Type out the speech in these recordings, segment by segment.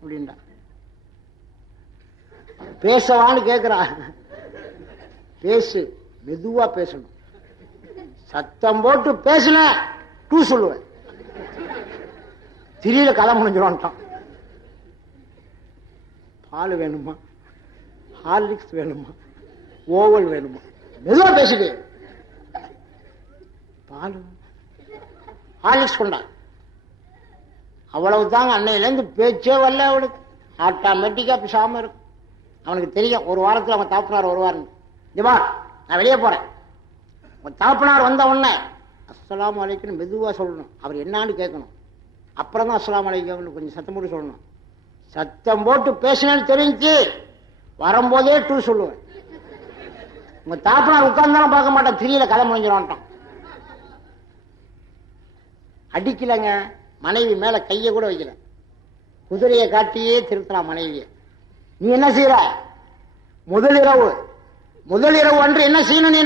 அப்படின்டா. பேசவான்னு கேக்குறா. பேசு, மெதுவா பேசணும். சத்தம் போட்டு பேசுன டூ சொல்லுவேன். திடீர்னு கதை முடிஞ்சிருவான்ட்டான். பால் வேணுமா, ஹார்லிக்ஸ் வேணுமா, ஓவல் வேணுமா, மெதுவா பேசுது. பால் ஹார்லிக்ஸ் கொண்டா. அவ்வளவுதாங்க. அன்னையிலேருந்து பேச்சே வரல அவனுக்கு. ஆட்டோமேட்டிக்கா பேசாம இருக்கும். அவனுக்கு தெரியும் ஒரு வாரத்தில் அவன் தாப்புனார் வருவார். ஜபா நான் வெளியே போறேன். தாப்புனார் வந்த உடனே அஸ்ஸலாமு அலைக்கும் மெதுவா சொல்லணும். அவர் என்னான்னு கேட்கணும். அப்புறம் தான் அஸ்ஸலாமு அலைக்கும் கொஞ்சம் சத்தம் போட்டு சொல்லணும். சத்தம் போட்டு பேசினேன்னு தெரிஞ்சு வரும்போதே டூ சொல்லுவேன். உங்க தாப்புனார் உட்கார்ந்தாலும் பார்க்க மாட்டேன். திரியில கதை முடிஞ்சிடான்ட்டான். அடிக்கலங்க. மனைவி மேல கைய கூட வைக்கல. குதிரையை காட்டியே திருத்தலாம் மனைவியை. நீ என்ன செய்யற? முதலிரவு அன்று என்ன செய்யணும்? நீ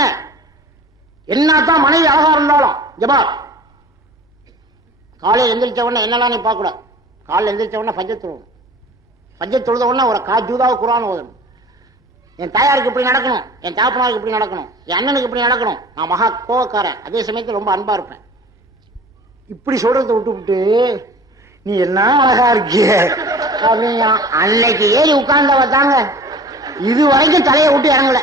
என்னத்தான் மனைவி அழகா இருந்தாலும் ஜபா காலையில் எந்திரிச்ச உடனே என்னெல்லாம் நீ பார்க்க கூடாது. காலையில் எந்திரிச்ச உடனே பஞ்சத் தொழுவணும். பஞ்சத் தொழுத உடனே ஒரு காஜூதாவை குர்ஆன் ஓதணும். என் தாயாருக்கு இப்படி நடக்கணும், என் தாப்பனாருக்கு இப்படி நடக்கணும், என் அண்ணனுக்கு இப்படி நடக்கணும். நான் மகா கோவக்காரன், அதே சமயத்தில் ரொம்ப அன்பா இருப்பேன். இப்படி சொல்றத விட்டு நீ என்ன அழகா இருக்கிய அன்னைக்கு ஏறி உட்கார்ந்தவ தாங்க இது வரைக்கும் தலையை விட்டு இறங்கல.